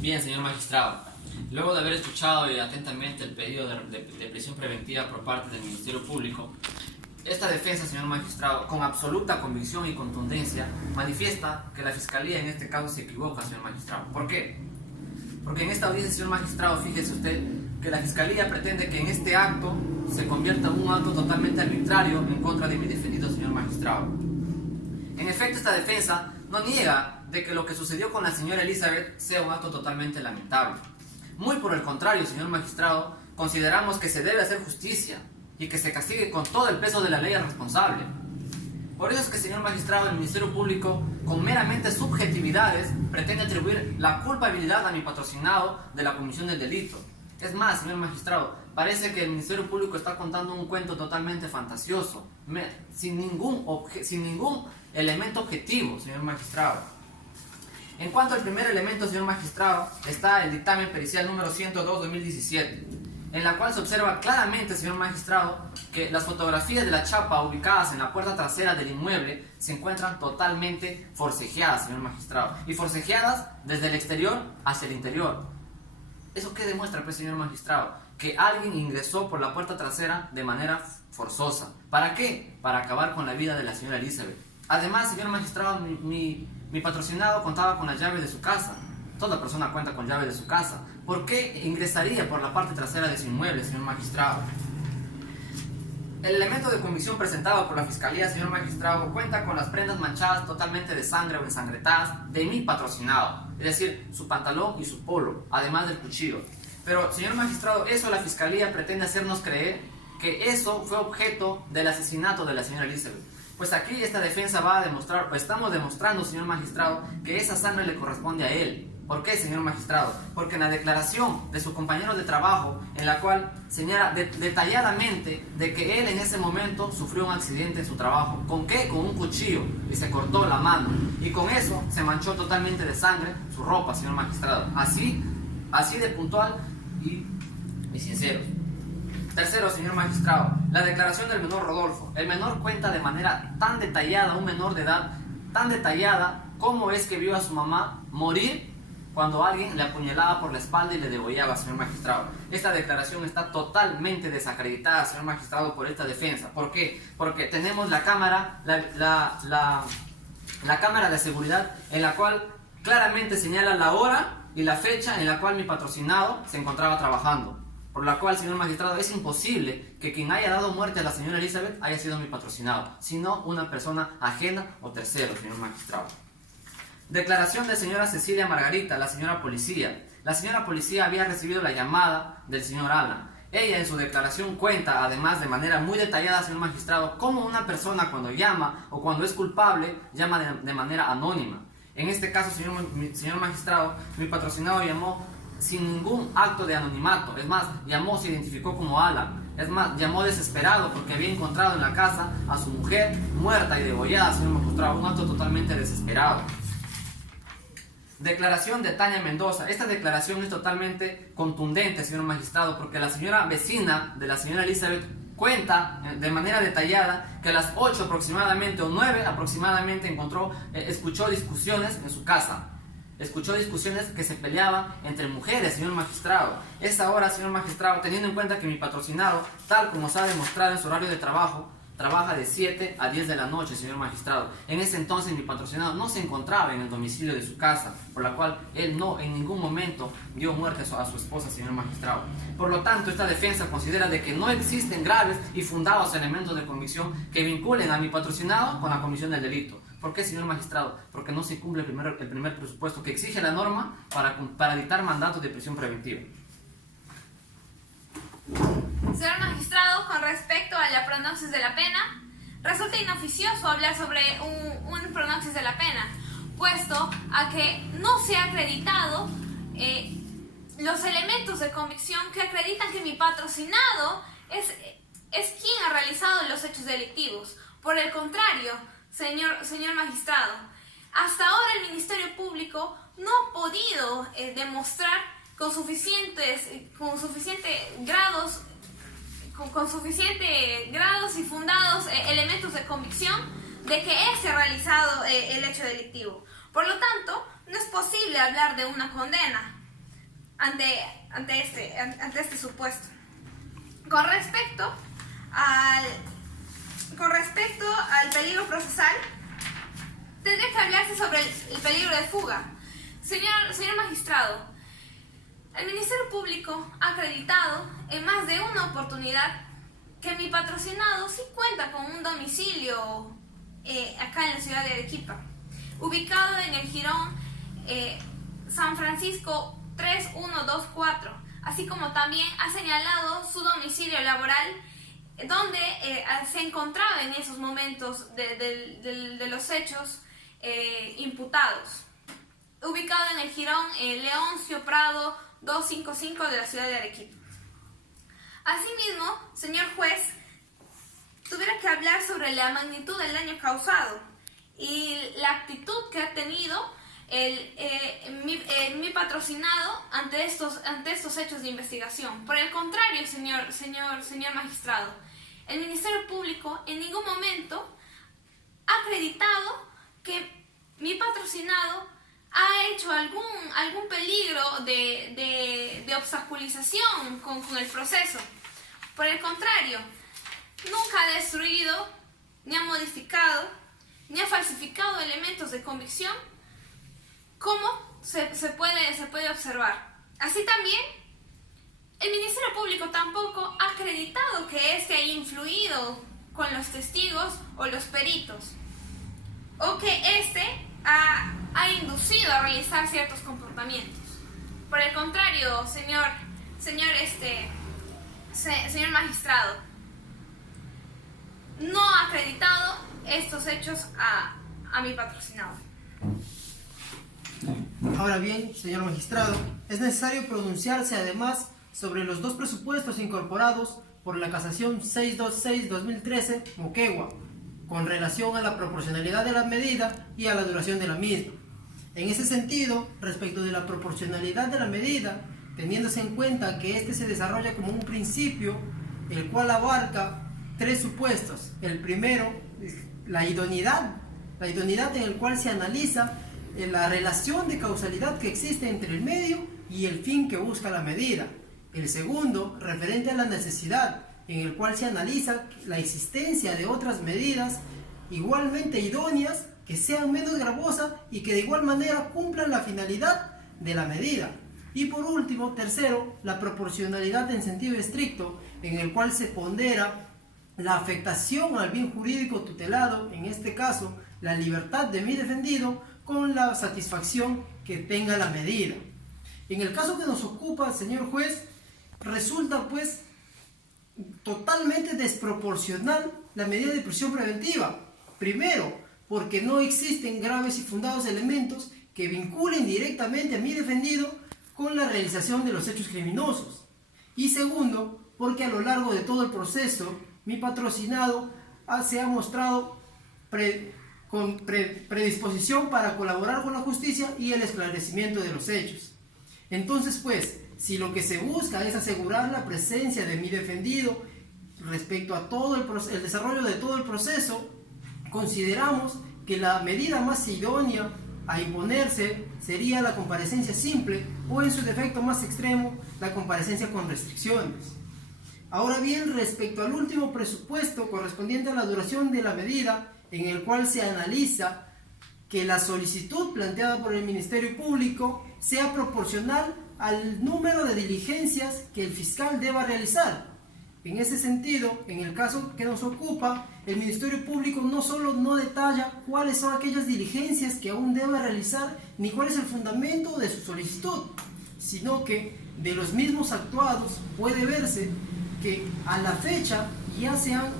Bien, señor magistrado, luego de haber escuchado atentamente el pedido de prisión preventiva por parte del Ministerio Público, esta defensa, señor magistrado, con absoluta convicción y contundencia, manifiesta que la Fiscalía en este caso se equivoca, señor magistrado. ¿Por qué? Porque en esta audiencia, señor magistrado, fíjese usted que la Fiscalía pretende que en este acto se convierta en un acto totalmente arbitrario en contra de mi defendido, señor magistrado. En efecto, esta defensa no niega de que lo que sucedió con la señora Elizabeth sea un acto totalmente lamentable. Muy por el contrario, señor magistrado, consideramos que se debe hacer justicia y que se castigue con todo el peso de la ley al responsable. Por eso es que, señor magistrado, el Ministerio Público, con meramente subjetividades, pretende atribuir la culpabilidad a mi patrocinado de la comisión del delito. Es más, señor magistrado, parece que el Ministerio Público está contando un cuento totalmente fantasioso, sin ningún elemento objetivo, señor magistrado. En cuanto al primer elemento, señor magistrado, está el dictamen pericial número 102/2017, en la cual se observa claramente, señor magistrado, que las fotografías de la chapa ubicadas en la puerta trasera del inmueble se encuentran totalmente forcejeadas, señor magistrado, y forcejeadas desde el exterior hacia el interior. ¿Eso qué demuestra, pues, señor magistrado? Que alguien ingresó por la puerta trasera de manera forzosa. ¿Para qué? Para acabar con la vida de la señora Elizabeth. Además, señor magistrado, mi patrocinado contaba con la llave de su casa. Toda persona cuenta con llave de su casa. ¿Por qué ingresaría por la parte trasera de su inmueble, señor magistrado? El elemento de convicción presentado por la Fiscalía, señor magistrado, cuenta con las prendas manchadas totalmente de sangre o ensangrentadas de mi patrocinado, es decir, su pantalón y su polo, además del cuchillo. Pero, señor magistrado, eso la Fiscalía pretende hacernos creer que eso fue objeto del asesinato de la señora Elizabeth. Pues aquí esta defensa va a demostrar, o estamos demostrando, señor magistrado, que esa sangre le corresponde a él. ¿Por qué, señor magistrado? Porque en la declaración de su compañero de trabajo, en la cual señala detalladamente de que él en ese momento sufrió un accidente en su trabajo. ¿Con qué? Con un cuchillo, y se cortó la mano. Y con eso se manchó totalmente de sangre su ropa, señor magistrado. Así de puntual y sincero. Tercero, señor magistrado, la declaración del menor Rodolfo. El menor cuenta de manera tan detallada, un menor de edad, tan detallada, cómo es que vio a su mamá morir cuando alguien le apuñalaba por la espalda y le degollaba, señor magistrado. Esta declaración está totalmente desacreditada, señor magistrado, por esta defensa. ¿Por qué? Porque tenemos la cámara, la cámara de seguridad, en la cual claramente señala la hora y la fecha en la cual mi patrocinado se encontraba trabajando. Por la cual, señor magistrado, es imposible que quien haya dado muerte a la señora Elizabeth haya sido mi patrocinado, sino una persona ajena o tercero, señor magistrado. Declaración de señora Cecilia Margarita, la señora policía. La señora policía había recibido la llamada del señor Alan. Ella en su declaración cuenta, además de manera muy detallada, señor magistrado, cómo una persona cuando llama o cuando es culpable, llama de manera anónima. En este caso, señor magistrado, mi patrocinado llamó sin ningún acto de anonimato. Es más, se identificó como Alan. Es más, llamó desesperado porque había encontrado en la casa a su mujer muerta y degollada, señor magistrado. Un acto totalmente desesperado. Declaración de Tania Mendoza. Esta declaración es totalmente contundente, señor magistrado, porque la señora vecina de la señora Elizabeth cuenta de manera detallada que a las 8 aproximadamente o 9 aproximadamente escuchó discusiones en su casa. Escuchó discusiones que se peleaban entre mujeres, señor magistrado. Esa hora, señor magistrado, teniendo en cuenta que mi patrocinado, tal como se ha demostrado en su horario de trabajo, trabaja de 7 a 10 de la noche, señor magistrado. En ese entonces mi patrocinado no se encontraba en el domicilio de su casa, por la cual él no en ningún momento dio muerte a su esposa, señor magistrado. Por lo tanto, esta defensa considera de que no existen graves y fundados elementos de convicción que vinculen a mi patrocinado con la comisión del delito. ¿Por qué, señor magistrado? Porque no se cumple el primer presupuesto que exige la norma para dictar mandatos de prisión preventiva. Señor magistrado, con respecto a la pronosis de la pena, resulta inoficioso hablar sobre un pronosis de la pena, puesto a que no se ha acreditado los elementos de convicción que acreditan que mi patrocinado es quien ha realizado los hechos delictivos. Por el contrario, señor magistrado, hasta ahora el Ministerio Público no ha podido demostrar con suficientes grados y fundados elementos de convicción de que se ha realizado el hecho delictivo. Por lo tanto, no es posible hablar de una condena. ante este supuesto. Con respecto al peligro procesal, tendría que hablarse sobre el peligro de fuga. Señor magistrado, el Ministerio Público ha acreditado en más de una oportunidad que mi patrocinado sí cuenta con un domicilio acá en la ciudad de Arequipa, ubicado en el jirón San Francisco 3124, así como también ha señalado su domicilio laboral, donde se encontraba en esos momentos de los hechos imputados, ubicado en el jirón Leoncio Prado 255 de la ciudad de Arequipa. Asimismo, señor juez, tuviera que hablar sobre la magnitud del daño causado y la actitud que ha tenido mi patrocinado ante estos hechos de investigación. Por el contrario, señor magistrado, el Ministerio Público en ningún momento ha acreditado que mi patrocinado ha hecho algún peligro de obstaculización con el proceso. Por el contrario, nunca ha destruido, ni ha modificado, ni ha falsificado elementos de convicción, como se puede observar. Así también, el Ministerio Público tampoco ha acreditado que éste haya influido con los testigos o los peritos, o que éste ha inducido a realizar ciertos comportamientos. Por el contrario, señor magistrado, no ha acreditado estos hechos a mi patrocinado. Ahora bien, señor magistrado, es necesario pronunciarse además sobre los dos presupuestos incorporados por la Casación 626-2013 Moquegua, con relación a la proporcionalidad de la medida y a la duración de la misma. En ese sentido, respecto de la proporcionalidad de la medida, teniéndose en cuenta que éste se desarrolla como un principio, el cual abarca tres supuestos. El primero, la idoneidad en el cual se analiza la relación de causalidad que existe entre el medio y el fin que busca la medida. El segundo, referente a la necesidad, en el cual se analiza la existencia de otras medidas igualmente idóneas, que sean menos gravosas y que de igual manera cumplan la finalidad de la medida. Y por último, tercero, la proporcionalidad en sentido estricto, en el cual se pondera la afectación al bien jurídico tutelado, en este caso la libertad de mi defendido, con la satisfacción que tenga la medida. En el caso que nos ocupa, señor juez, resulta pues totalmente desproporcional la medida de prisión preventiva. Primero, porque no existen graves y fundados elementos que vinculen directamente a mi defendido con la realización de los hechos criminosos. Y segundo, porque a lo largo de todo el proceso, mi patrocinado se ha mostrado con predisposición para colaborar con la justicia y el esclarecimiento de los hechos. Entonces, pues, si lo que se busca es asegurar la presencia de mi defendido respecto a todo el desarrollo de todo el proceso, consideramos que la medida más idónea a imponerse sería la comparecencia simple o, en su defecto más extremo, la comparecencia con restricciones. Ahora bien, respecto al último presupuesto correspondiente a la duración de la medida, en el cual se analiza que la solicitud planteada por el Ministerio Público sea proporcional al número de diligencias que el fiscal deba realizar. En ese sentido, en el caso que nos ocupa, el Ministerio Público no solo no detalla cuáles son aquellas diligencias que aún debe realizar, ni cuál es el fundamento de su solicitud, sino que de los mismos actuados puede verse que a la fecha ya se han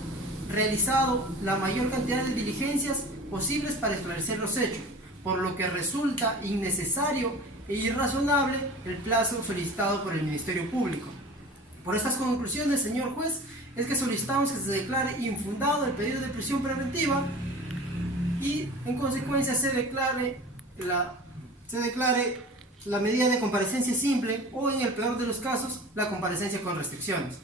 realizado la mayor cantidad de diligencias posibles para esclarecer los hechos, por lo que resulta innecesario e irrazonable el plazo solicitado por el Ministerio Público. Por estas conclusiones, señor juez, es que solicitamos que se declare infundado el pedido de prisión preventiva y, en consecuencia, se declare la medida de comparecencia simple o, en el peor de los casos, la comparecencia con restricciones.